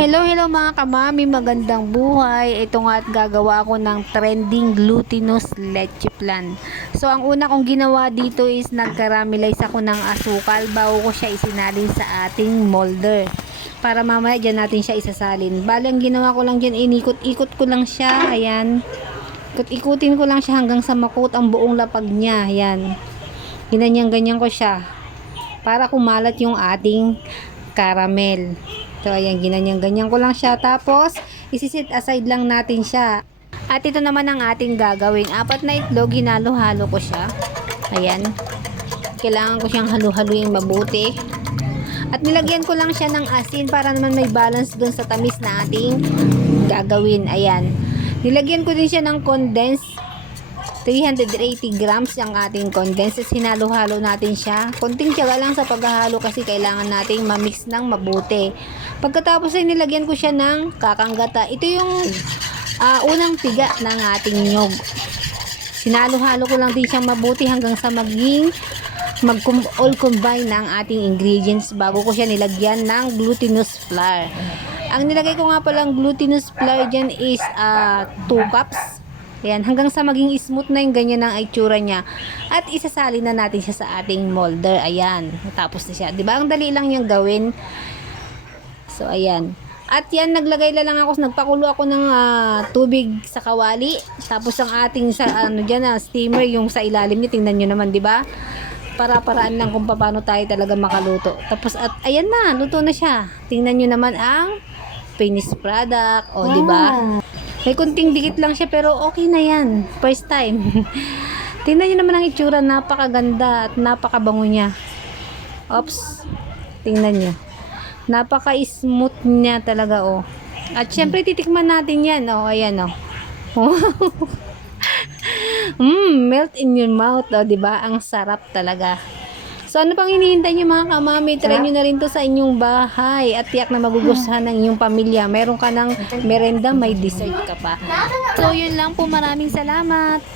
Hello, hello mga kamami, magandang buhay. Ito nga at gagawa ako ng trending glutinous leche flan. So, ang una kong ginawa dito is nag-caramelize ako ng asukal bago ko siya isinalin sa ating molder. Para mamaya dyan natin siya isasalin. Bali, ang ginawa ko lang dyan, inikot-ikot ko lang siya. Ayan. Ikot-ikutin ko lang siya hanggang sa makot ang buong lapag niya. Ayan. Ganyan ko siya. Para kumalat yung ating caramel. So, ayan, ganyan ko lang siya. Tapos, isisit aside lang natin siya. At ito naman ang ating gagawin. 4 na itlog, hinalo-halo ko siya. Ayan. Kailangan ko siyang halu-haluin mabuti. At nilagyan ko lang siya ng asin para naman may balance dun sa tamis na ating gagawin. Ayan. Nilagyan ko din siya ng condensed 380 grams ang ating condensed. Hinalo-halo natin siya. Konting tiyaga lang sa paghahalo kasi kailangan nating mamix ng mabuti. Pagkatapos ay nilagyan ko siya ng kakanggata. Ito yung unang tiga ng ating nyog. Sinalo-halo ko lang din siyang mabuti hanggang sa all combine ng ating ingredients bago ko siya nilagyan ng glutinous flour. Ang nilagay ko nga palang glutinous flour dyan is 2 cups. Ayan, hanggang sa maging smooth na yung ganyan ang itsura niya. At isasali na natin siya sa ating molder. Ayan, tapos na siya. Diba? Ang dali lang niyang gawin. So, ayan. At yan, naglagay lang ako, nagpakulo ako ng tubig sa kawali. Tapos ang ating steamer, yung sa ilalim niya, tingnan nyo naman, diba? Para-paraan lang kung paano tayo talaga makaluto. Tapos, at ayan na, luto na siya. Tingnan nyo naman ang finished product. O, diba? May kunting dikit lang siya pero okay na yan. First time. Tingnan nyo naman ang itsura. Napakaganda at napakabango niya. Oops. Tingnan nyo. Napaka-smooth niya talaga, oh. At syempre titikman natin yan, oh. Ayan, oh. Melt in your mouth, oh. Diba? Ang sarap talaga. So, ano pang hinihintay nyo mga kamami? Try nyo na rin to sa inyong bahay at tiyak na magugustuhan ng inyong pamilya. Meron ka ng merenda, may dessert ka pa. So, yun lang po. Maraming salamat.